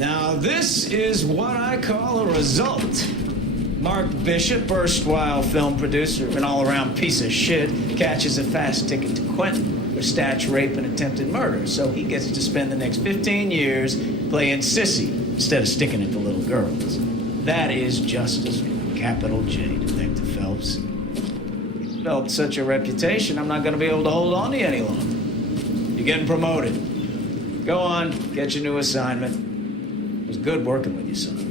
Now, this is what I call a result. Mark Bishop, erstwhile film producer, an all-around piece of shit, catches a fast ticket to Quentin for snatch, rape, and attempted murder. So he gets to spend the next 15 years playing sissy instead of sticking it to little girls. That is justice with a capital J, Detective Phelps. He's developed such a reputation, I'm not going to be able to hold on to you any longer. You're getting promoted. Go on, get your new assignment. It was good working with you, son.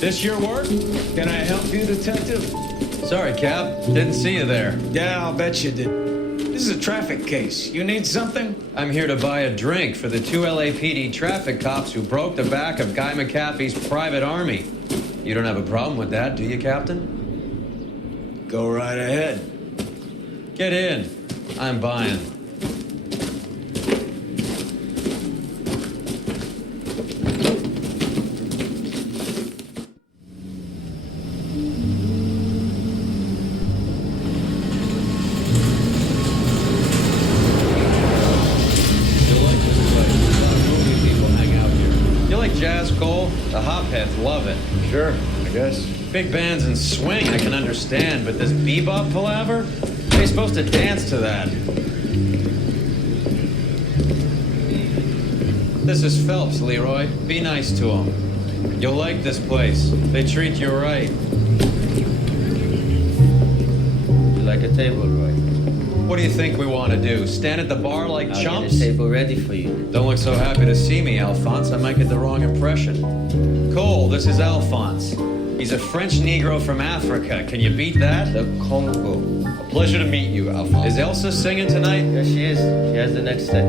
This your work? Can I help you, Detective? Sorry, Cap. Didn't see you there. Yeah, I'll bet you did. This is a traffic case. You need something? I'm here to buy a drink for the 2 LAPD traffic cops who broke the back of Guy McAfee's private army. You don't have a problem with that, do you, Captain? Go right ahead. Get in. I'm buying. The hopheads love it. Sure, I guess. Big bands and swing I can understand, but this bebop palaver? They're supposed to dance to that. This is Phelps, Leroy. Be nice to him. You'll like this place. They treat you right. You like a table, Roy? What do you think we want to do? Stand at the bar like I'll chumps? get a table ready for you. Don't look so happy to see me, Alphonse. I might get the wrong impression. Cole, this is Alphonse. He's a French Negro from Africa. Can you beat that? The Congo. A pleasure to meet you, Alphonse. Is Elsa singing tonight? Yes, she is. She has the next set.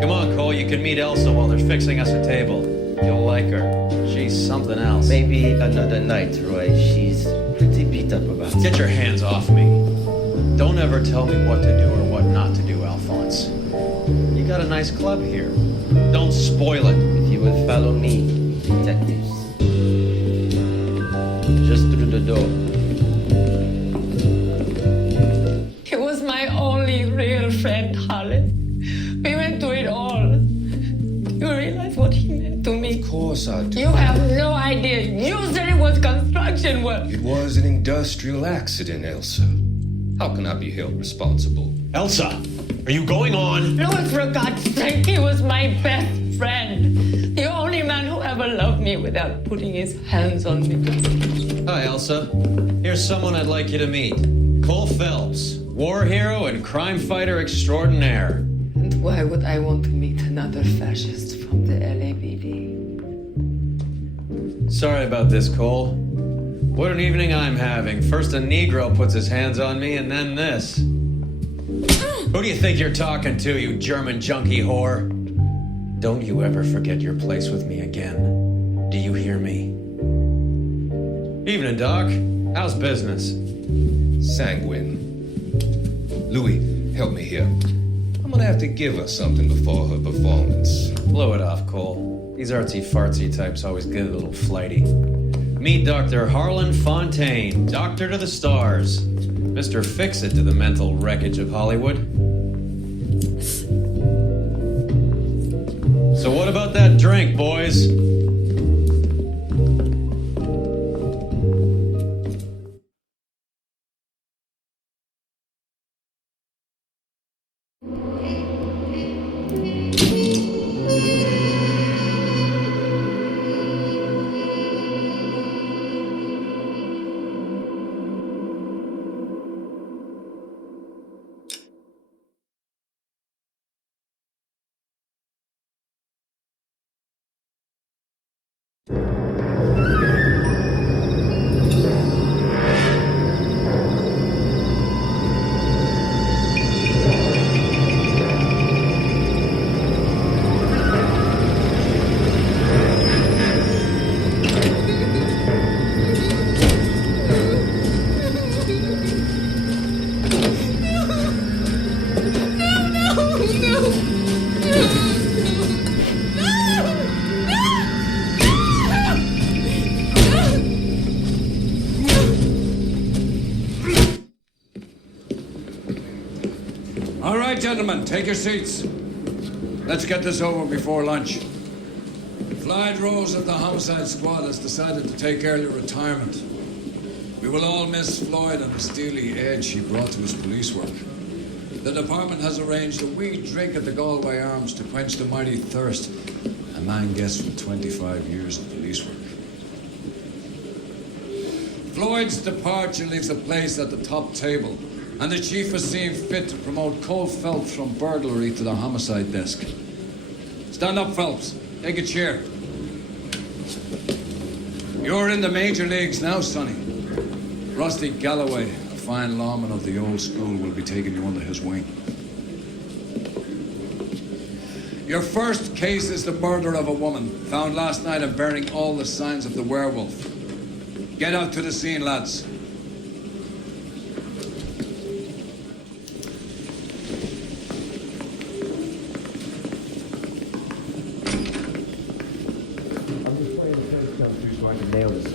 Come on, Cole. You can meet Elsa while they're fixing us a table. You'll like her. She's something else. Maybe another night, Roy. She's pretty beat up about it. Get your hands off me. Don't ever tell me what to do or what not to do, Alphonse. You got a nice club here. Don't spoil it. If you will follow me, detectives. Just through the door. He was my only real friend, Harlan. We went through it all. Do you realize what he meant to me? Of course I do. You have no idea. You said it was construction work. It was an industrial accident, Elsa. How can I be held responsible? Elsa, are you going on? Louis, for God's sake, he was my best friend. The only man who ever loved me without putting his hands on me. Hi, Elsa. Here's someone I'd like you to meet. Cole Phelps, war hero and crime fighter extraordinaire. And why would I want to meet another fascist from the LAPD? Sorry about this, Cole. What an evening I'm having. First a Negro puts his hands on me, and then this. Who do you think you're talking to, you German junkie whore? Don't you ever forget your place with me again. Do you hear me? Evening, Doc. How's business? Sanguine. Louis, help me here. I'm gonna have to give her something before her performance. Blow it off, Cole. These artsy-fartsy types always get a little flighty. Meet Dr. Harlan Fontaine, doctor to the stars. Mr. Fix-It to the mental wreckage of Hollywood. So what about that drink, boys? right, gentlemen, take your seats. Let's get this over before lunch. Clyde Rose of the Homicide Squad has decided to take early retirement. We will all miss Floyd and the steely edge he brought to his police work. The department has arranged a wee drink at the Galway Arms to quench the mighty thirst a man gets from 25 years of police work. Floyd's departure leaves a place at the top table, and the chief has seen fit to promote Cole Phelps from burglary to the homicide desk. Stand up, Phelps. Take a chair. You're in the major leagues now, Sonny. Rusty Galloway, a fine lawman of the old school, will be taking you under his wing. Your first case is the murder of a woman, found last night and bearing all the signs of the werewolf. Get out to the scene, lads.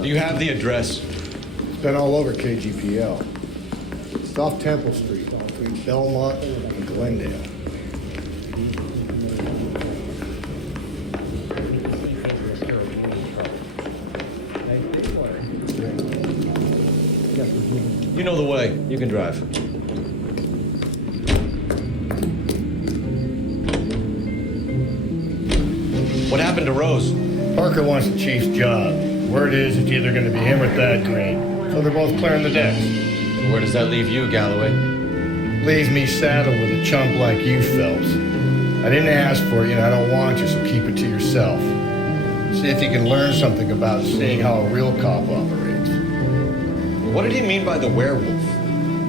Do you have the address? It's been all over KGPL. It's off Temple Street, between Belmont and Glendale. You know the way. You can drive. What happened to Rose? Parker wants the chief's job. Word is it's either going to be him or Thad Green. So they're both clearing the decks. Where does that leave you, Galloway? Leaves me saddled with a chump like you, Phelps. I didn't ask for you and I don't want you, so keep it to yourself. See if you can learn something about seeing how a real cop operates. What did he mean by the werewolf?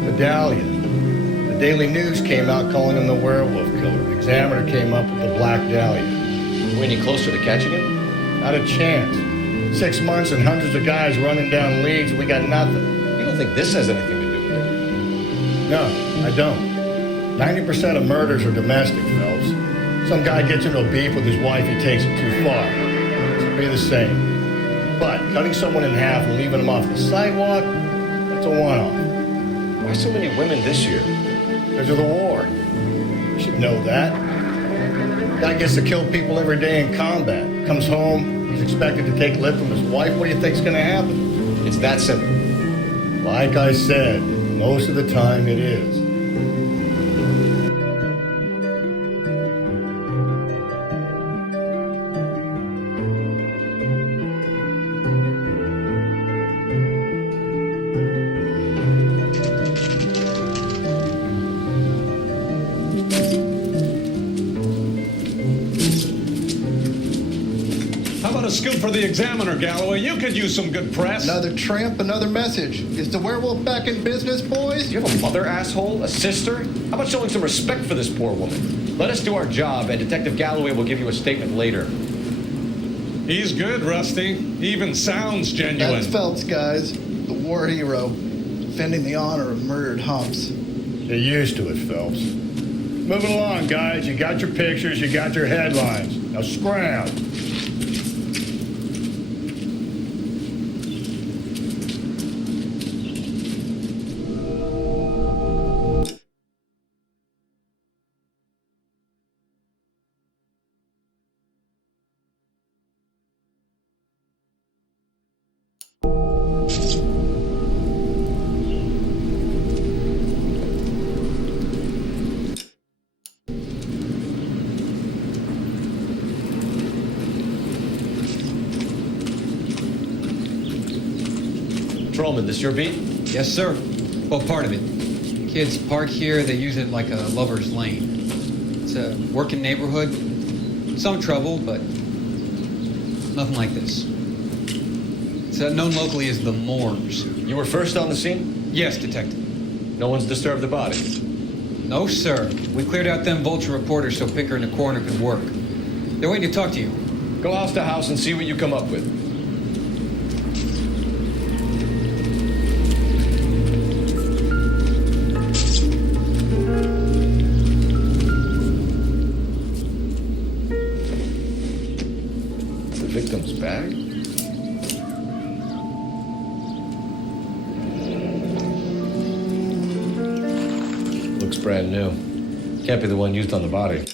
The Dahlia. The Daily News came out calling him the werewolf killer. The Examiner came up with the Black Dahlia. Are we any closer to catching him? Not a chance. 6 months and hundreds of guys running down leads and we got nothing. You don't think this has anything to do with it? No, I don't. 90% of murders are domestic, Phelps. Some guy gets into a beef with his wife, he takes it too far. It's be the same. But cutting someone in half and leaving them off the sidewalk, that's a one-off. Why so many women this year? Because of the war. You should know that. Guy gets to kill people every day in combat. Comes home, he's expected to take lip from his wife. What do you think's gonna happen? It's that simple. Like I said, most of the time it is. Scoop for the Examiner, Galloway. You could use some good press. Another tramp, another message. Is the werewolf back in business, boys? Do you have a mother, asshole? A sister? How about showing some respect for this poor woman? Let us do our job, and Detective Galloway will give you a statement later. He's good, Rusty. He even sounds genuine. That's Phelps, guys. The war hero. Defending the honor of murdered humps. Get used to it, Phelps. Moving along, guys. You got your pictures, you got your headlines. Now scram. Patrolman, this your beat? Yes, sir. Well, part of it. Kids park here, they use it like a lover's lane. It's a working neighborhood. Some trouble, but nothing like this. It's known locally as the Moors. You were first on the scene? Yes, Detective. No one's disturbed the body? No, sir. We cleared out them vulture reporters so Pinker and the coroner could work. They're waiting to talk to you. Go house to house and see what you come up with. Victim's bag? Looks brand new. Can't be the one used on the body.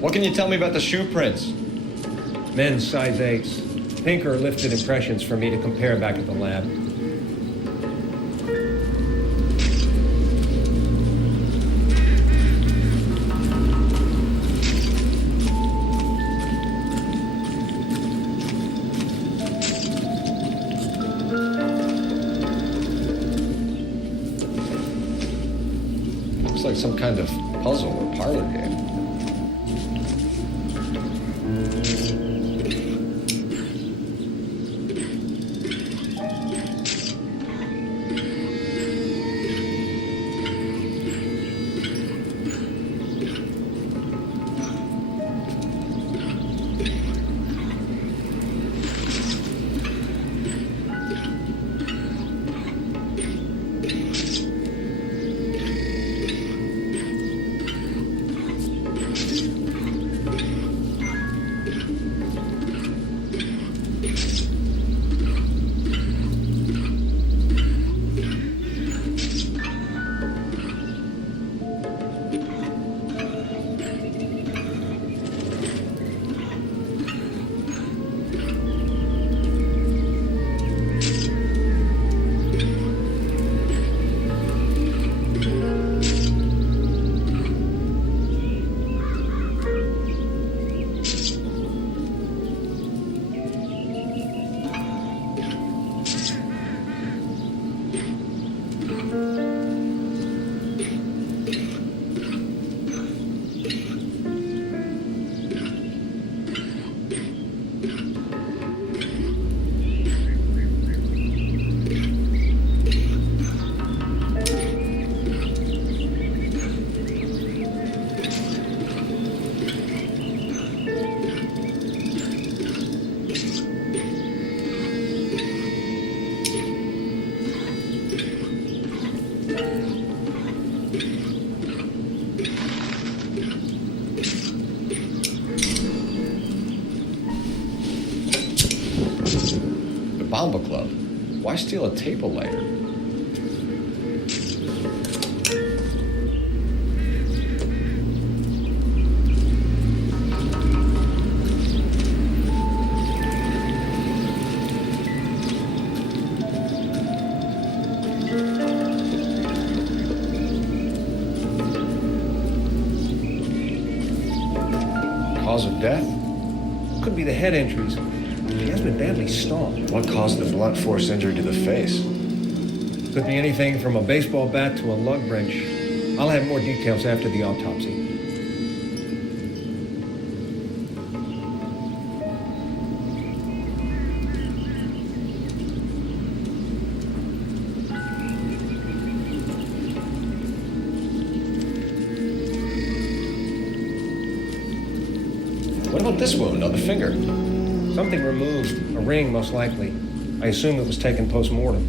What can you tell me about the shoe prints? Men's size 8s. Pink or lifted impressions for me to compare back at the lab. Looks like some kind of puzzle or parlor game. Bomba Club. Why steal a table lighter? Cause of death? Could be the head injuries. He has been badly stomped. What caused the blunt force injury to the face? Could be anything from a baseball bat to a lug wrench. I'll have more details after the autopsy. What about this wound on the finger? Something removed, a ring most likely. I assume it was taken post-mortem.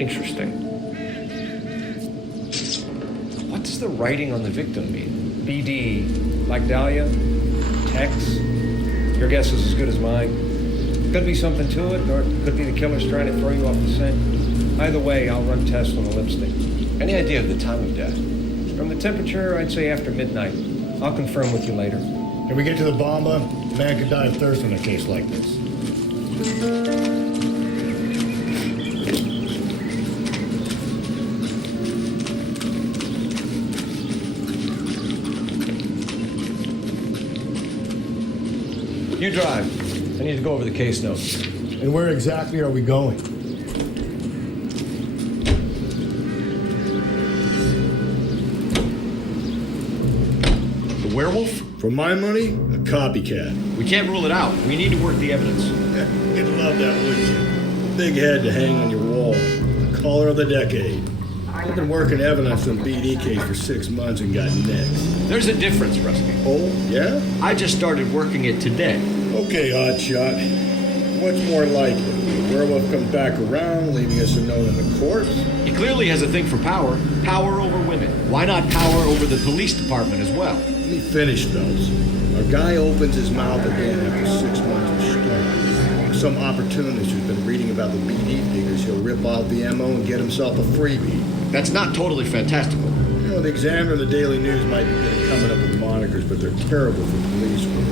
Interesting. What does the writing on the victim mean? BD, like Dahlia, Tex. Your guess is as good as mine. Could be something to it, or it could be the killers trying to throw you off the scent. Either way, I'll run tests on the lipstick. Any idea of the time of death? From the temperature, I'd say after midnight. I'll confirm with you later. If we get to the bomba, a man could die of thirst in a case like this. You drive. I need to go over the case notes. And where exactly are we going? The werewolf? For my money, a copycat. We can't rule it out. We need to work the evidence. You'd love that, wouldn't you? Big head to hang on your wall. The caller of the decade. I've been working evidence on BD case for 6 months and got next. There's a difference, Rusty. Oh, yeah? I just started working it today. Okay, Hotshot. What's more likely? The werewolf comes back around, leaving us a note on the corpse? He clearly has a thing for power. Power over women. Why not power over the police department as well? Let me finish, fellas. Our guy opens his mouth again after 6 months of strike. Some opportunist who's been reading about the BD figures, he'll rip out the MO and get himself a freebie. That's not totally fantastical. You know, the Examiner and the Daily News might be good at coming up with monikers, but they're terrible for police work.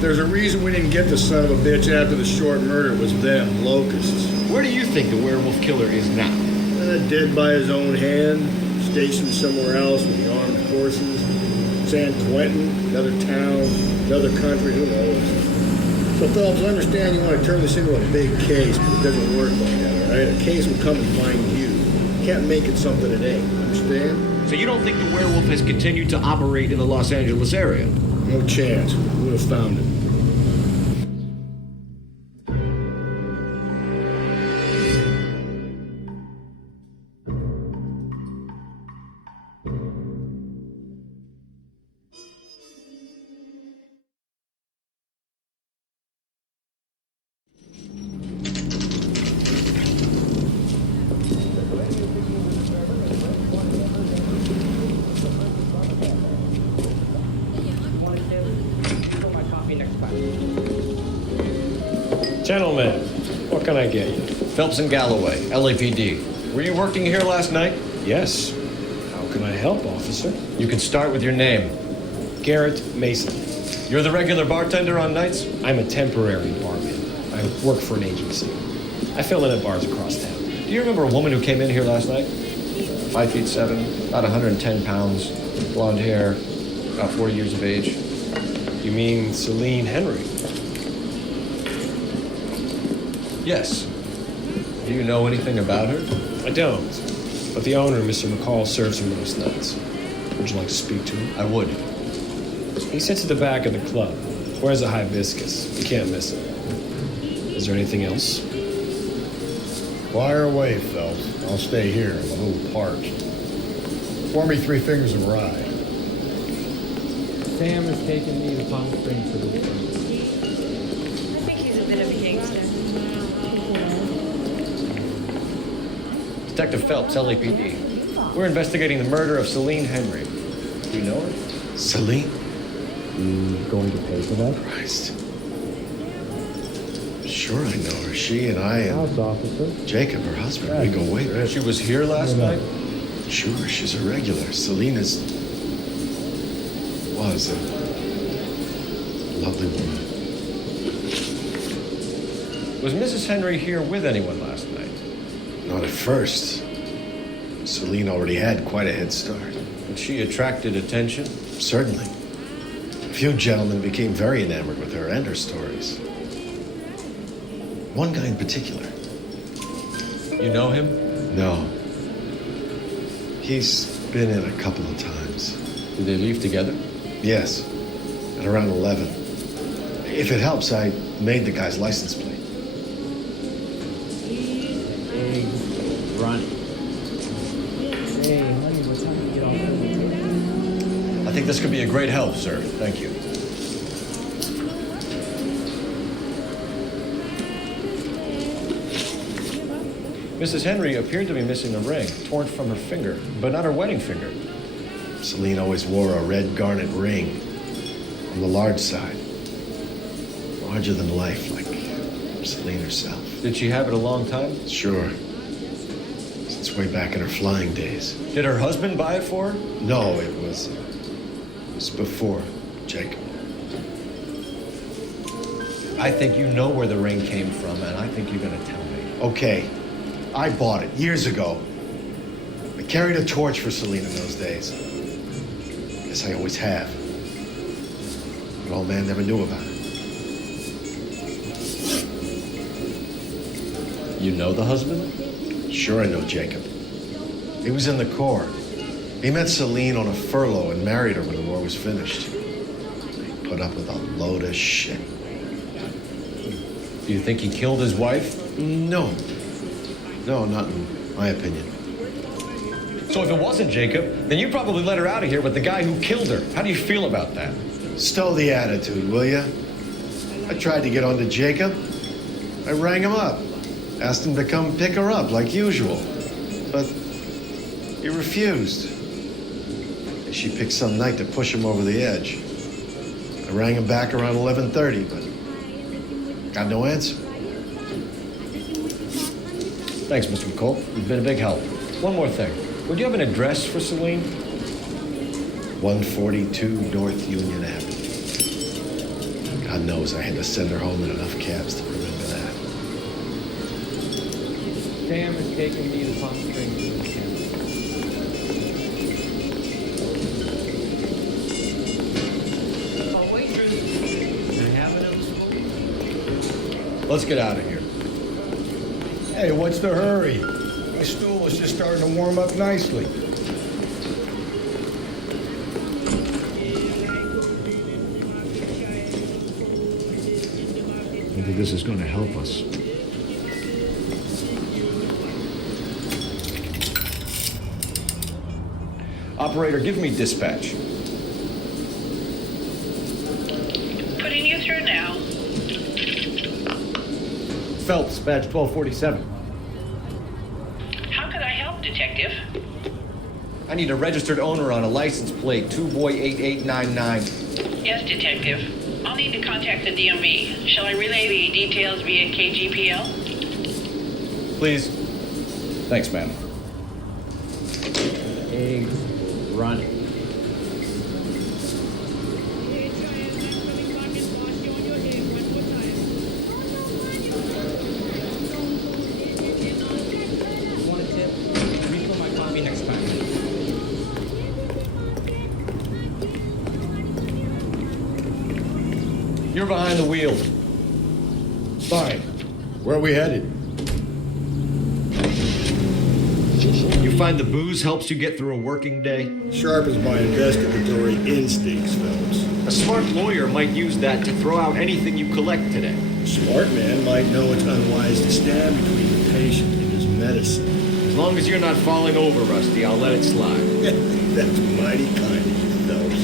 There's a reason we didn't get the son of a bitch after the short murder. It was them, locusts. Where do you think the werewolf killer is now? Dead by his own hand, stationed somewhere else with the armed forces. San Quentin, another town, another country, who knows? So, Phelps, I understand you want to turn this into a big case, but it doesn't work like that, all right? A case will come and find you. You can't make it something it ain't, understand? So you don't think the werewolf has continued to operate in the Los Angeles area? No chance. We would have found him. Gentlemen, what can I get you? Phelps and Galloway, LAPD. Were you working here last night? Yes. How can I help, officer? You can start with your name. Garrett Mason. You're the regular bartender on nights? I'm a temporary barman. I work for an agency. I fill in at bars across town. Do you remember a woman who came in here last night? 5'7", about 110 pounds, blonde hair, about 40 years of age. You mean Celine Henry? Yes. Do you know anything about her? I don't. But the owner, Mr. McCall, serves her most nights. Would you like to speak to him? I would. He sits at the back of the club. Wears a hibiscus. You can't miss him. Is there anything else? Fire away, Phelps. I'll stay here. I'm a little parched. Pour me 3 fingers of rye. Sam has taken me to Palm Springs for the weekend. I think he's a bit of a gangster. Detective Phelps, LAPD. We're investigating the murder of Celine Henry. Do you know her? Celine? You going to pay for that? Christ. Sure I know her. She and I and House officer. Jacob, her husband, we go way back. She was here last night? Sure, she's a regular. Celine was a lovely woman. Was Mrs. Henry here with anyone last night? Not at first. Celine already had quite a head start. And she attracted attention? Certainly. A few gentlemen became very enamored with her and her stories. One guy in particular. You know him? No. He's been in a couple of times. Did they leave together? Yes. At around 11. If it helps, I made the guy's license plate. Hey, Ronnie. Hey, honey, what time do you get off the I think this could be a great help, sir. Thank you. Mrs. Henry appeared to be missing a ring, torn from her finger, but not her wedding finger. Celine always wore a red garnet ring on the large side. Larger than life, like Celine herself. Did she have it a long time? Sure. Since way back in her flying days. Did her husband buy it for her? No, it was before Jacob. I think you know where the ring came from, and I think you're gonna tell me. Okay, I bought it years ago. I carried a torch for Celine in those days. Guess I always have. But old man never knew about it. You know the husband? Sure I know Jacob. He was in the Corps. He met Celine on a furlough and married her when the war was finished. He put up with a load of shit. Do you think he killed his wife? No. No, not in my opinion. So if it wasn't Jacob, then you probably let her out of here with the guy who killed her. How do you feel about that? Stow the attitude, will ya? I tried to get on to Jacob. I rang him up. Asked him to come pick her up like usual. But he refused. She picked some night to push him over the edge. I rang him back around 11:30, but got no answer. Thanks, Mr. McCall. You've been a big help. One more thing. Would you have an address for Celine? 142 North Union Avenue. God knows I had to send her home in enough cabs to remember that. Sam has taken me to Palm Springs with him. Can I have another smoke? Let's get out of here. Hey, what's the hurry? My stool is just starting to warm up nicely. Maybe this is going to help us. Operator, give me dispatch. Putting you through now. Phelps, badge 1247. How could I help, Detective? I need a registered owner on a license plate, 2boy8899. Yes, Detective. I'll need to contact the DMV. Shall I relay the details via KGPL? Please. Thanks, ma'am. Eggs running. Want a tip? Refill my coffee next time. You're behind the wheel. Fine. Where are we headed? You find the booze helps you get through a working day? Sharpens my investigatory instincts, Phelps. A smart lawyer might use that to throw out anything you collect today. A smart man might know it's unwise to stand between the patient and his medicine. As long as you're not falling over, Rusty, I'll let it slide. That's mighty kind of you, Phelps.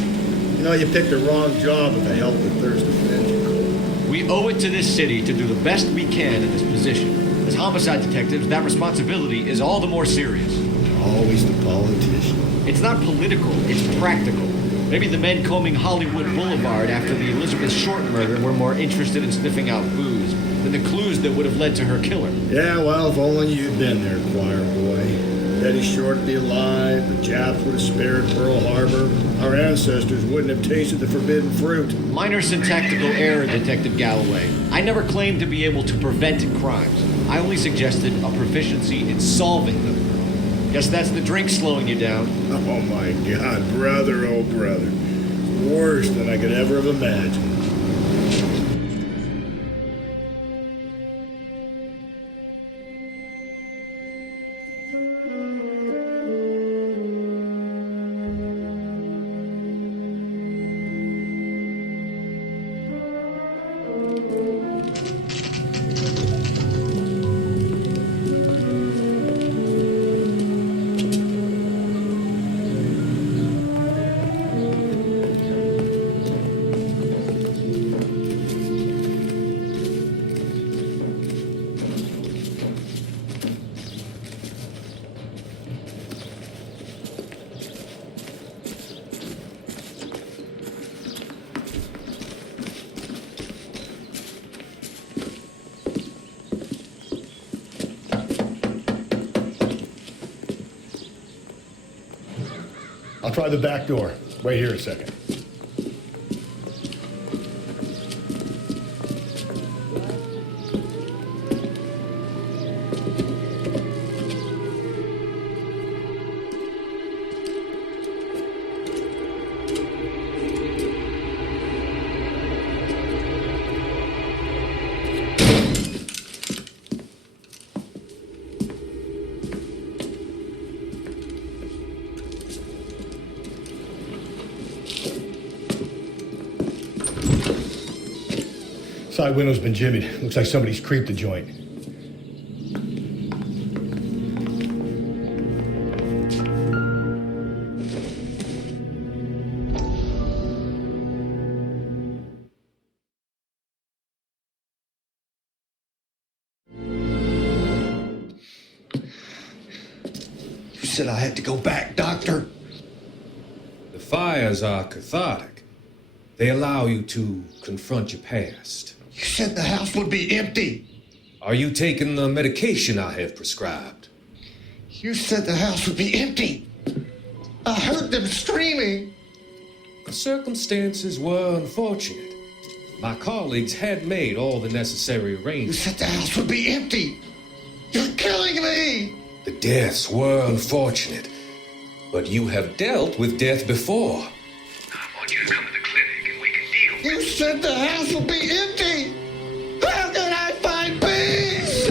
You know, you picked the wrong job with the help of Thurston Engine Corps. We owe it to this city to do the best we can in this position. As homicide detectives, that responsibility is all the more serious. Always the politician. It's not political, it's practical. Maybe the men combing Hollywood Boulevard after the Elizabeth Short murder were more interested in sniffing out booze than the clues that would have led to her killer. Yeah, well, if only you'd been there, choir boy. Betty Short would be alive, the Japs would have spared Pearl Harbor, our ancestors wouldn't have tasted the forbidden fruit. Minor syntactical error, Detective Galloway. I never claimed to be able to prevent crimes. I only suggested a proficiency in solving them. Guess that's the drink slowing you down. Oh my God, brother, oh brother. Worse than I could ever have imagined. try the back door. Wait here a second. Side window's been jimmied. Looks like somebody's creeped the joint. You said I had to go back, Doctor. The fires are cathartic. They allow you to confront your past. You said the house would be empty. Are you taking the medication I have prescribed? You said the house would be empty. I heard them screaming. The circumstances were unfortunate. My colleagues had made all the necessary arrangements. You said the house would be empty. You're killing me. The deaths were unfortunate, but you have dealt with death before. I want you to come to the clinic and we can deal with it. You said the house would be empty. How can I find peace?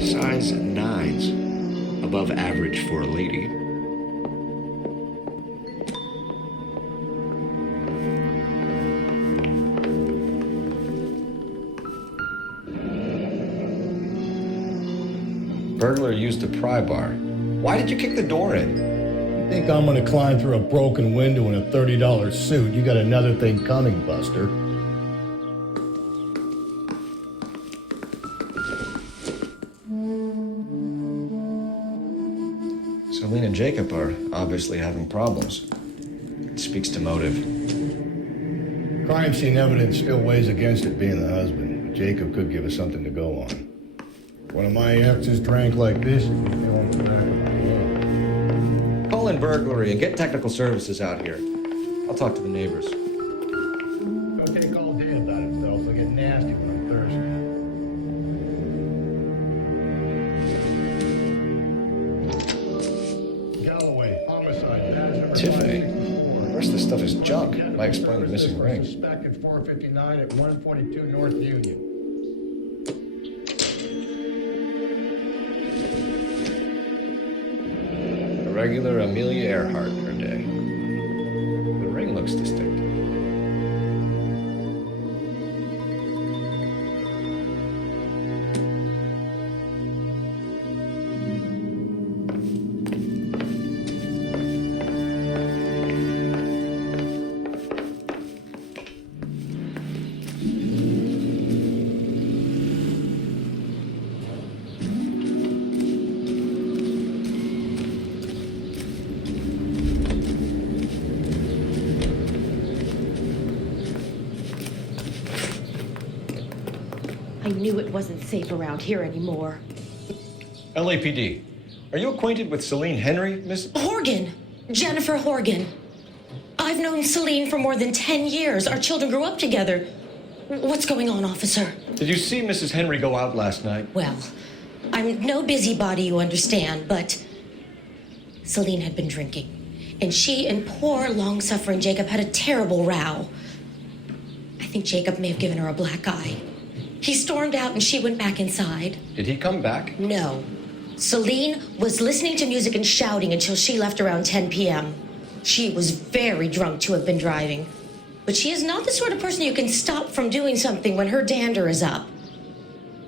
Size 9s, above average for a lady. Burglar used a pry bar. Why did you kick the door in? You think I'm gonna climb through a broken window in a $30 suit? You got another thing coming, Buster. Celine and Jacob are obviously having problems. It speaks to motive. Crime scene evidence still weighs against it being the husband, but Jacob could give us something to go on. One of my exes drank like this, and he fell on the back of my hand. Call in burglary and get technical services out here. I'll talk to the neighbors. Don't take all day about it, though. They'll get nasty when I'm thirsty. Galloway, homicide, badge number Tiffany? 564. The rest of this stuff is junk. Might explain the missing ring. Suspected 459 at 142 North Union. A regular Amelia Earhart per day. The ring looks distinct. I knew it wasn't safe around here anymore. LAPD. Are you acquainted with Celine Henry, Miss? Horgan! Jennifer Horgan. I've known Celine for more than 10 years. Our children grew up together. What's going on, officer? Did you see Mrs. Henry go out last night? Well, I'm no busybody, you understand, but Celine had been drinking. And she and poor, long-suffering Jacob had a terrible row. I think Jacob may have given her a black eye. He stormed out and she went back inside. Did he come back? No. Celine was listening to music and shouting until she left around 10 p.m. She was very drunk to have been driving. But she is not the sort of person you can stop from doing something when her dander is up.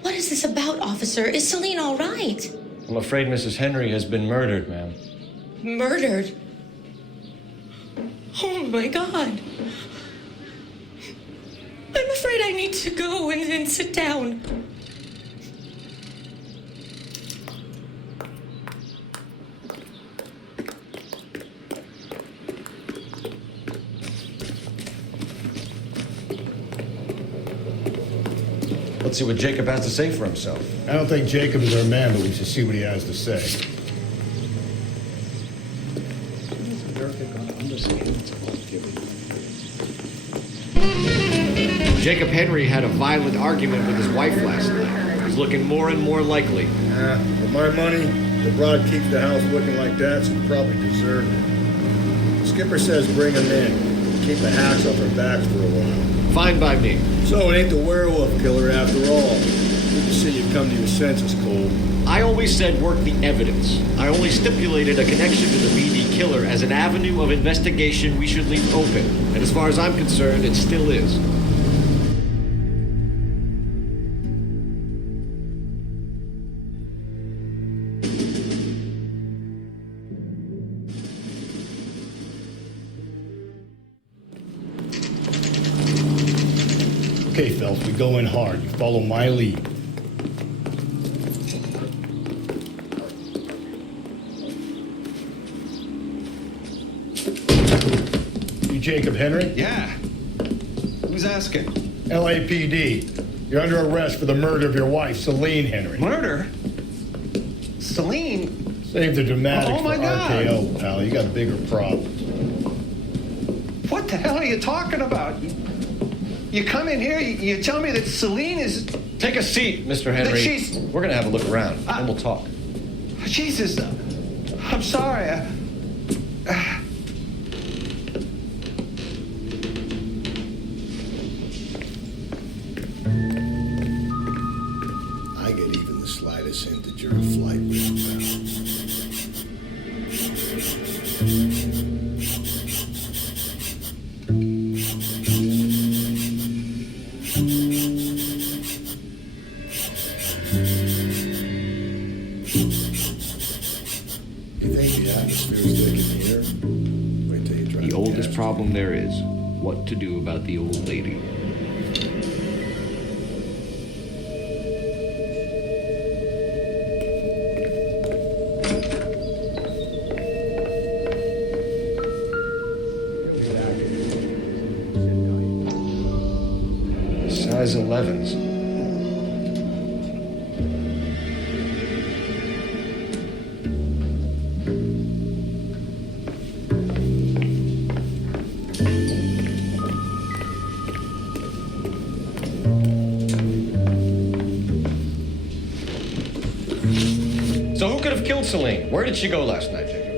What is this about, officer? Is Celine all right? I'm afraid Mrs. Henry has been murdered, ma'am. Murdered? Oh, my God. I'm afraid I need to go and sit down. Let's see what Jacob has to say for himself. I don't think Jacob is our man, but we should see what he has to say. Jacob Henry had a violent argument with his wife last night. It was looking more and more likely. For my money, the broad keeps the house looking like that, so probably deserved it. The skipper says bring him in. Keep the hacks off our backs for a while. Fine by me. So it ain't the werewolf killer after all. Good to see you come to your senses, Cole. I always said work the evidence. I only stipulated a connection to the BD killer as an avenue of investigation we should leave open. And as far as I'm concerned, it still is. Okay, Phelps, we go in hard. You follow my lead. You Jacob Henry? Yeah. Who's asking? LAPD. You're under arrest for the murder of your wife, Celine Henry. Murder? Celine? Save the dramatics Oh, my for God. RKO, pal. You got bigger problems. What the hell are you talking about? You come in here, you tell me that Celine is... Take a seat, Mr. Henry. That she's... We're gonna have a look around, and we'll talk. Jesus, I'm sorry. I get even the slightest hint that you're a flight risk. The oldest problem there is, what to do about the old lady. Size 11s. So who could have killed Celine? Where did she go last night, Jacob?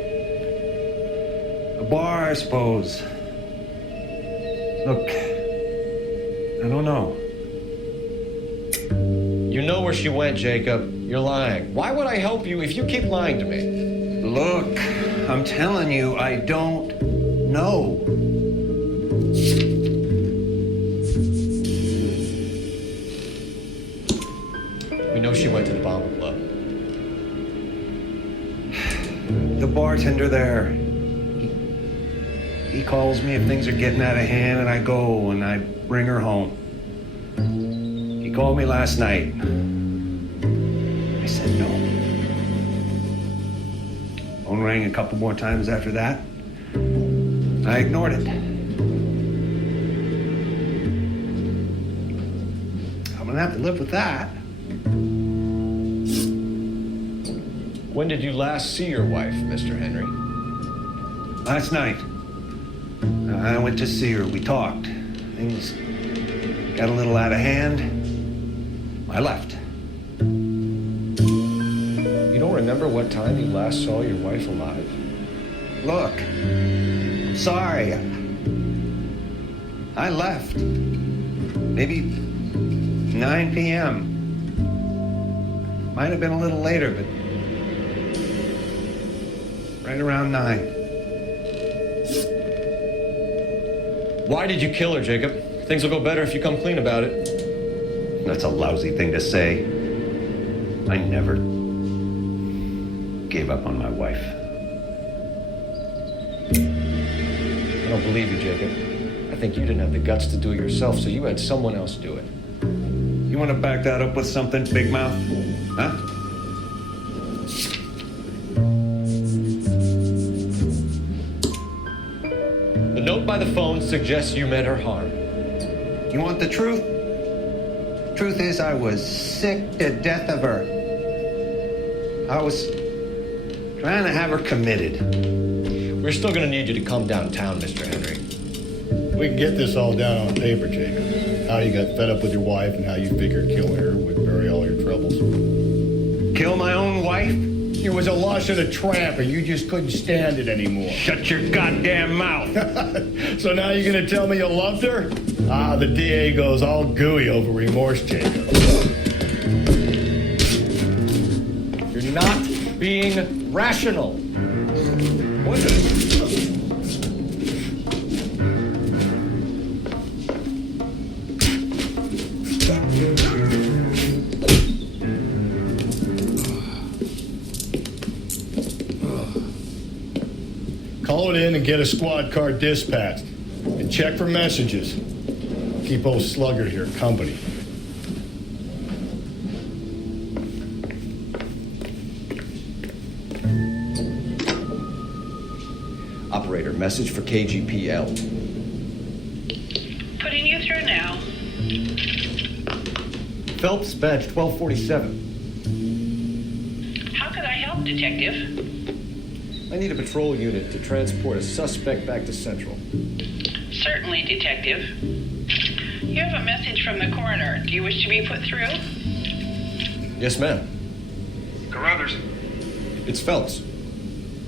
A bar, I suppose. Look, I don't know. You know where she went, Jacob. You're lying. Why would I help you if you keep lying to me? Look, I'm telling you, I don't know. We know she went to the Bomber Club. The bartender there, he calls me if things are getting out of hand, and I go and I bring her home. He called me last night. I said no. Phone rang a couple more times after that. I ignored it. I'm gonna have to live with that. When did you last see your wife, Mr. Henry? Last night. I went to see her. We talked. Things got a little out of hand. I left. You don't remember what time you last saw your wife alive? Look, I'm sorry. I left. Maybe 9 p.m. Might have been a little later, but right around 9. Why did you kill her, Jacob? Things will go better if you come clean about it. That's a lousy thing to say. I never gave up on my wife. I don't believe you, Jacob. I think you didn't have the guts to do it yourself, so you had someone else do it. You want to back that up with something, Big Mouth? Huh? The note by the phone suggests you meant her harm. You want the truth? Truth is, I was sick to death of her. I was trying to have her committed. We're still gonna need you to come downtown, Mr. Henry. We can get this all down on paper, Jacob. How you got fed up with your wife and how you figured killing her would bury all your troubles. Kill my own wife? She was a lush and a tramp, and you just couldn't stand it anymore. Shut your goddamn mouth. So now you're gonna tell me you loved her? Ah, the DA goes all gooey over remorse, Jacob. You're not being rational. What the... Call it in and get a squad car dispatched. And check for messages. Keep old Sluggard here company. Operator, message for KGPL. Putting you through now. Phelps, badge 1247. How could I help, Detective? I need a patrol unit to transport a suspect back to Central. Certainly, Detective. You have a message from the coroner. Do you wish to be put through? Yes, ma'am. Carruthers, It's Phelps.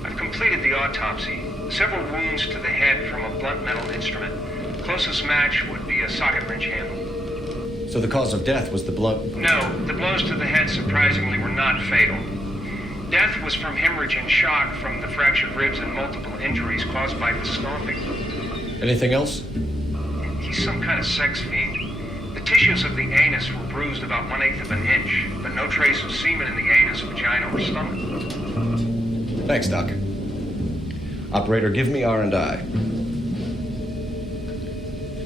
I've completed the autopsy. Several wounds to the head from a blunt metal instrument. Closest match would be a socket wrench handle. So the cause of death was the blunt... No, the blows to the head surprisingly were not fatal. Death was from hemorrhage and shock from the fractured ribs and multiple injuries caused by the stomping. Anything else? He's some kind of sex fiend. The tissues of the anus were bruised about 1/8 of an inch, but no trace of semen in the anus, vagina, or stomach. Thanks, Doc. Operator, give me R&I.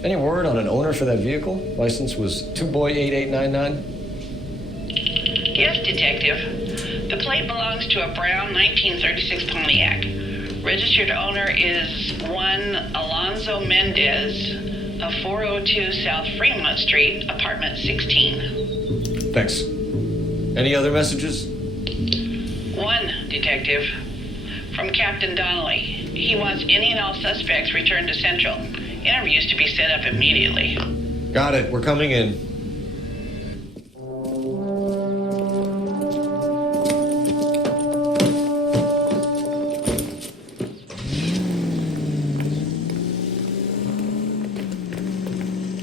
Any word on an owner for that vehicle? License was 2boy8899. Yes, Detective. The plate belongs to a brown 1936 Pontiac. Registered owner is one Alonzo Mendez of 402 South Fremont Street, apartment 16. Thanks. Any other messages? One, Detective. From Captain Donnelly. He wants any and all suspects returned to Central. Interviews to be set up immediately. Got it. We're coming in.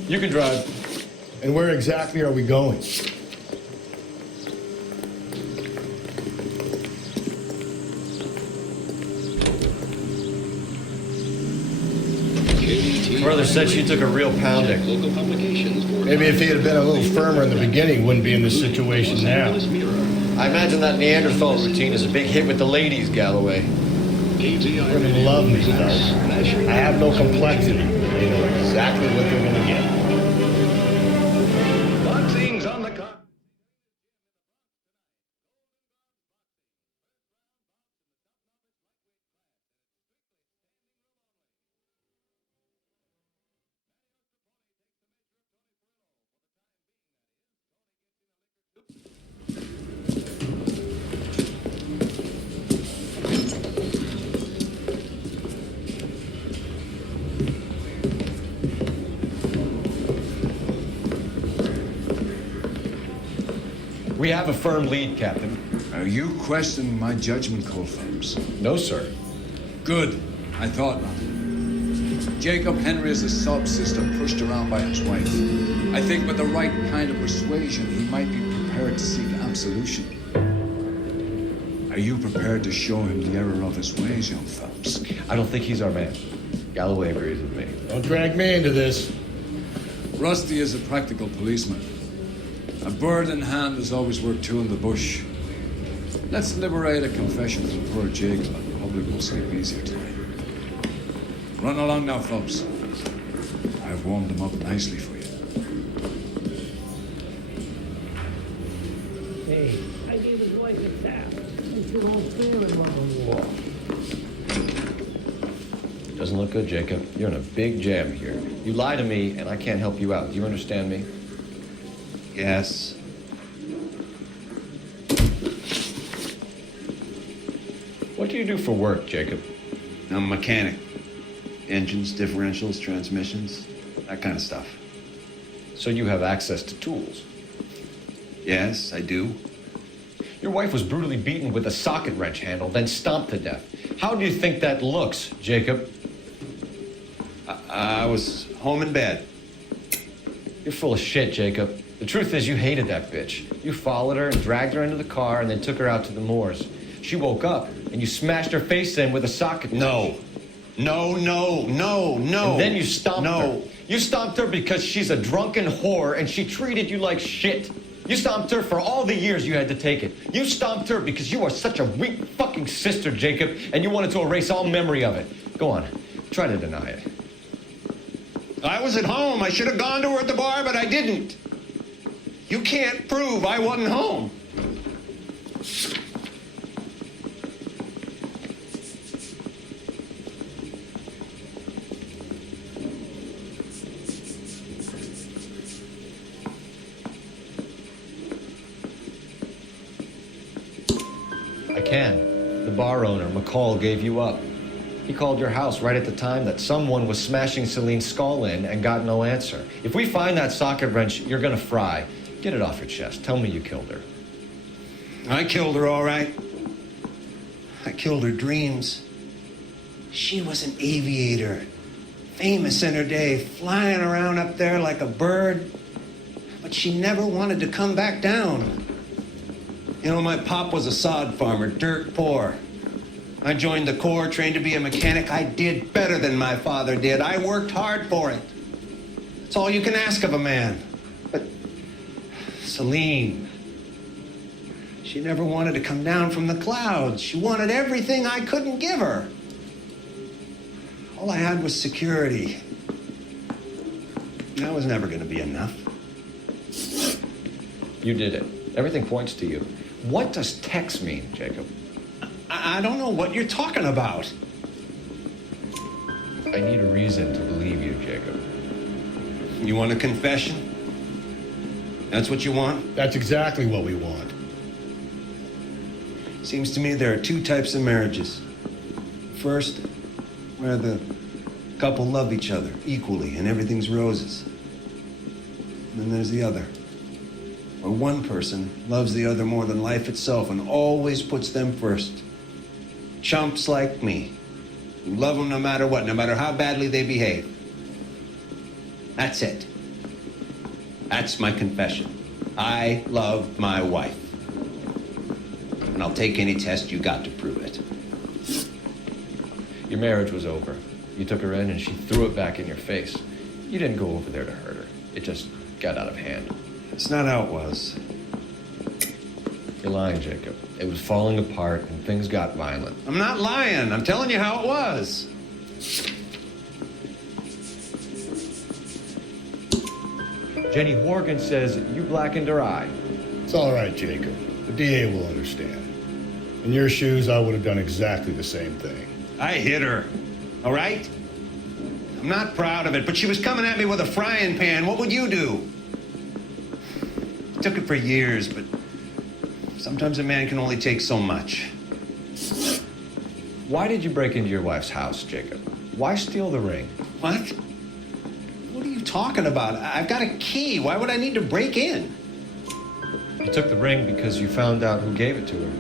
You can drive. And where exactly are we going? Brother said she took a real pounding. Maybe if he had been a little firmer in the beginning, wouldn't be in this situation now. I imagine that Neanderthal routine is a big hit with the ladies, Galloway. Women love me, fellas. I have no complexity. They know exactly what they're going to get. Boxing's on the card. We have a firm lead, Captain. Are you questioning my judgment call, Phelps? No, sir. Good. I thought not. Jacob Henry is a sub-sister pushed around by his wife. I think with the right kind of persuasion, he might be prepared to seek absolution. Are you prepared to show him the error of his ways, young Phelps? I don't think he's our man. Galloway agrees with me. Don't drag me into this. Rusty is a practical policeman. A bird in hand is always worth two in the bush. Let's liberate a confession from poor Jacob, and probably will sleep easier tonight. Run along now, folks. I've warmed them up nicely for you. Hey, I gave his wife a tap. You don't feel in love on the wall. Doesn't look good, Jacob. You're in a big jam here. You lie to me, and I can't help you out. Do you understand me? Yes. What do you do for work, Jacob? I'm a mechanic. Engines, differentials, transmissions, that kind of stuff. So you have access to tools? Yes, I do. Your wife was brutally beaten with a socket wrench handle, then stomped to death. How do you think that looks, Jacob? I was home in bed. You're full of shit, Jacob. The truth is you hated that bitch. You followed her and dragged her into the car and then took her out to the moors. She woke up and you smashed her face in with a socket wrench. No. And then you stomped her. You stomped her because she's a drunken whore and she treated you like shit. You stomped her for all the years you had to take it. You stomped her because you are such a weak fucking sister, Jacob, and you wanted to erase all memory of it. Go on. Try to deny it. I was at home. I should have gone to her at the bar, but I didn't. You can't prove I wasn't home. I can. The bar owner, McCall, gave you up. He called your house right at the time that someone was smashing Celine's skull in and got no answer. If we find that socket wrench, you're gonna fry. Get it off your chest. Tell me you killed her. I killed her, all right. I killed her dreams. She was an aviator, famous in her day, flying around up there like a bird. But she never wanted to come back down. You know, my pop was a sod farmer, dirt poor. I joined the Corps, trained to be a mechanic. I did better than my father did. I worked hard for it. It's all you can ask of a man. But Celine, she never wanted to come down from the clouds. She wanted everything I couldn't give her. All I had was security. That was never going to be enough. You did it. Everything points to you. What does Tex mean, Jacob? I don't know what you're talking about. I need a reason to believe you, Jacob. You want a confession? That's what you want? That's exactly what we want. Seems to me there are two types of marriages. First, where the couple love each other equally and everything's roses. And then there's the other, where one person loves the other more than life itself and always puts them first. Chumps like me, who love them no matter what, no matter how badly they behave. That's it. That's my confession. I love my wife. And I'll take any test you got to prove it. Your marriage was over. You took her in and she threw it back in your face. You didn't go over there to hurt her. It just got out of hand. It's not how it was. You're lying, Jacob. It was falling apart and things got violent. I'm not lying. I'm telling you how it was. Jenny Horgan says you blackened her eye. It's all right, Jacob. The DA will understand. In your shoes, I would have done exactly the same thing. I hit her, all right? I'm not proud of it, but she was coming at me with a frying pan. What would you do? It took it for years, but sometimes a man can only take so much. Why did you break into your wife's house, Jacob? Why steal the ring? What? What are you talking about? I've got a key. Why would I need to break in? You took the ring because you found out who gave it to her.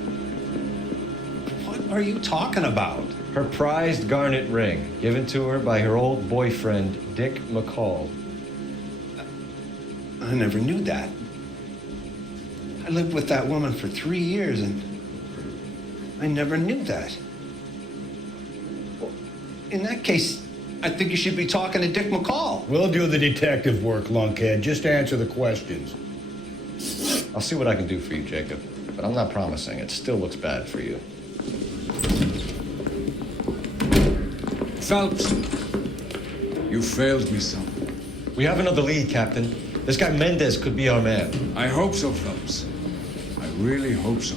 What are you talking about? Her prized garnet ring, given to her by her old boyfriend, Dick McCall. I never knew that. I lived with that woman for 3 years, and I never knew that. Well, in that case, I think you should be talking to Dick McCall. We'll do the detective work, lunkhead. Just answer the questions. I'll see what I can do for you, Jacob. But I'm not promising. It still looks bad for you. Phelps, you failed me, son. We have another lead, Captain. This guy Mendez could be our man. I hope so, Phelps. I really hope so.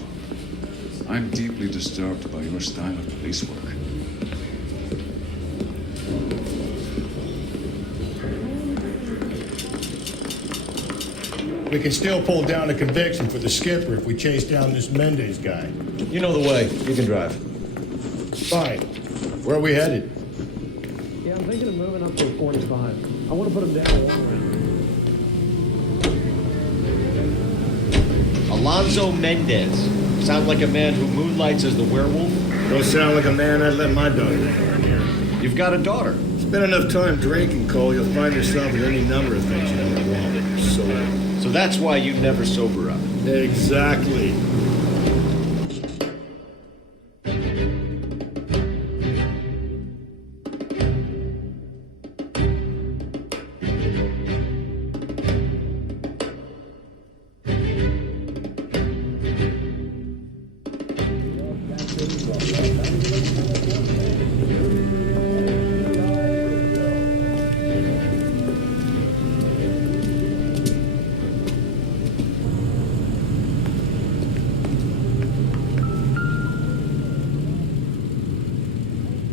I'm deeply disturbed by your style of police work. We can still pull down a conviction for the skipper if we chase down this Mendez guy. You know the way. You can drive. Fine. Where are we headed? Yeah, I'm thinking of moving up to 45. I want to put him down one. Alonzo Mendez. Sound like a man who moonlights as the werewolf? Don't sound like a man I'd let my daughter marry here. You've got a daughter. Spend enough time drinking, Cole, you'll find yourself with any number of things you don't want with your soul. So that's why you never sober up. Exactly.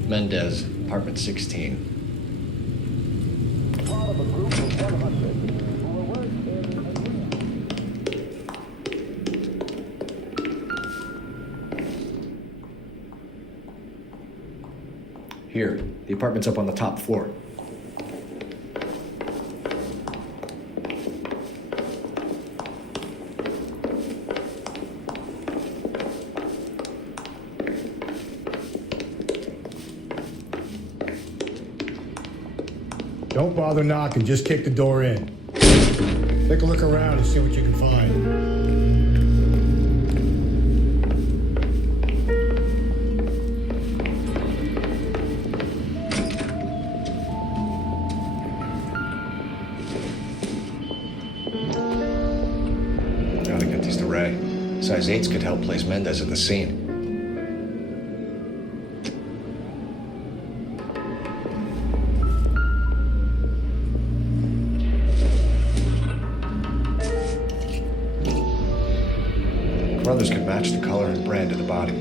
Mendez, apartment 16. Here, the apartment's up on the top floor. Don't bother knocking, just kick the door in. Take a look around and see what you can find. Gotta get these to Ray. Size 8s could help place Mendez at the scene. Brothers could match the color and brand of the body.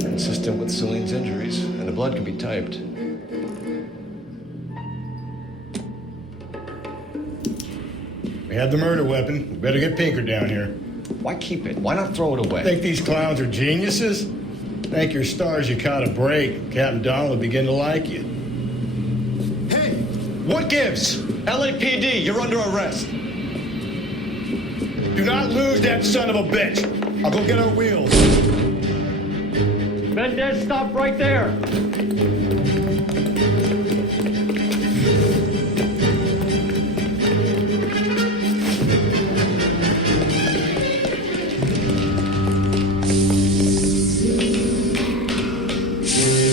Consistent with Celine's injuries, and the blood can be typed. We have the murder weapon. We better get Pinker down here. Why keep it? Why not throw it away? Think these clowns are geniuses? Thank your stars you caught a break. Captain Donald will begin to like you. Hey, what gives? LAPD, you're under arrest. Do not lose that son of a bitch. I'll go get our wheels. Mendez, stop right there.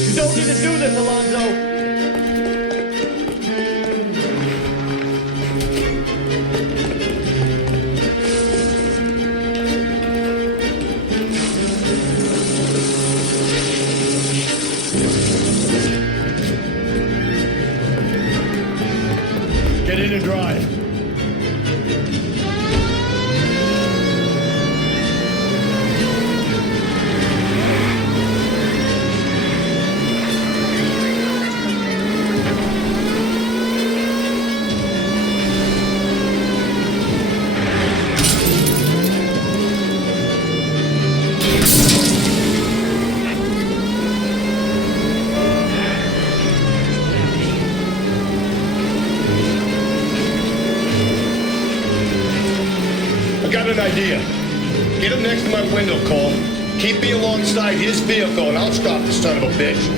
You don't need to do this, Alonzo. Get in and drive. Got an idea. Get him next to my window, Cole. Keep me alongside his vehicle, and I'll stop the son of a bitch.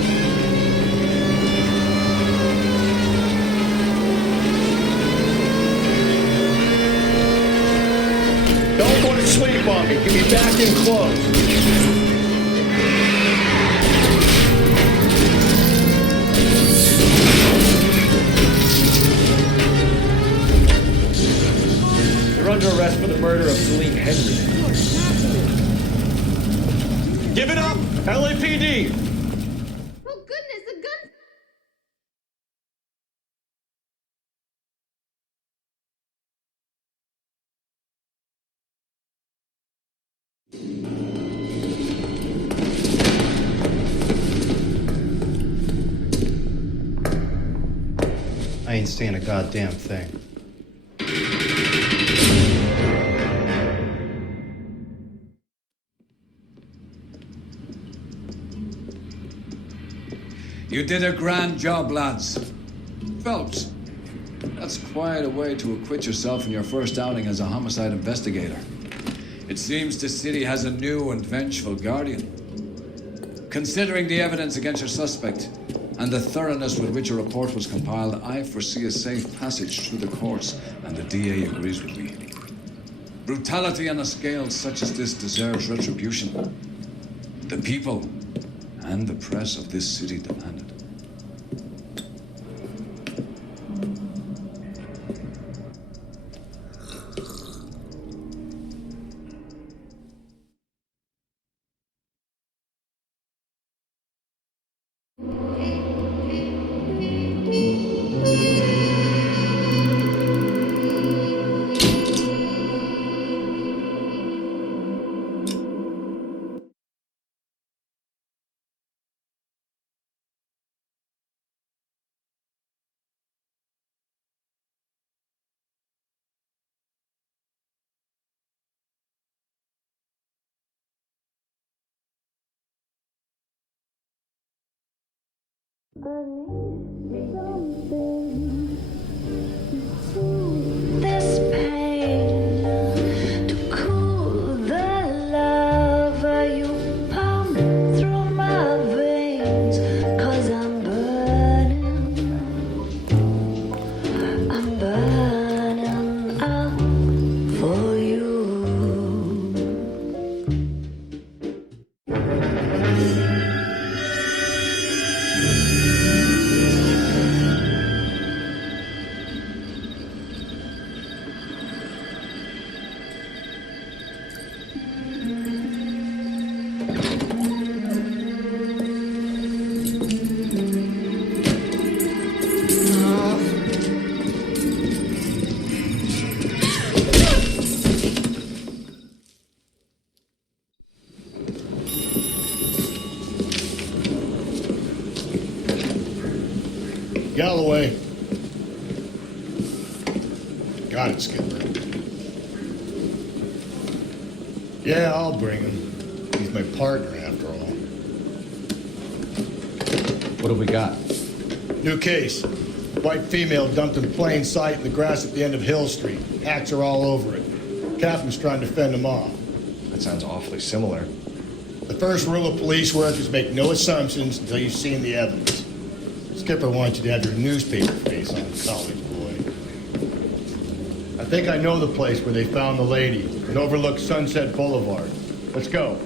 up on me. Get me back in close. You're under arrest for the murder of Celine Henry. Give it up, LAPD! Oh goodness, a gun! I ain't saying a goddamn thing. You did a grand job, lads. Phelps, that's quite a way to acquit yourself in your first outing as a homicide investigator. It seems the city has a new and vengeful guardian. Considering the evidence against your suspect and the thoroughness with which a report was compiled, I foresee a safe passage through the courts, and the DA agrees with me. Brutality on a scale such as this deserves retribution. The people and the press of this city demand it. This pain to cool the lava you pump through my veins, 'cause I'm burning up for you. Galloway. Got it, Skipper. Yeah, I'll bring him. He's my partner, after all. What have we got? New case. White female dumped in plain sight in the grass at the end of Hill Street. Hacks are all over it. Captain's trying to fend him off. That sounds awfully similar. The first rule of police work is make no assumptions until you've seen the evidence. Skipper wants you to have your newspaper face on, college boy. I think I know the place where they found the lady. It overlooks Sunset Boulevard. Let's go.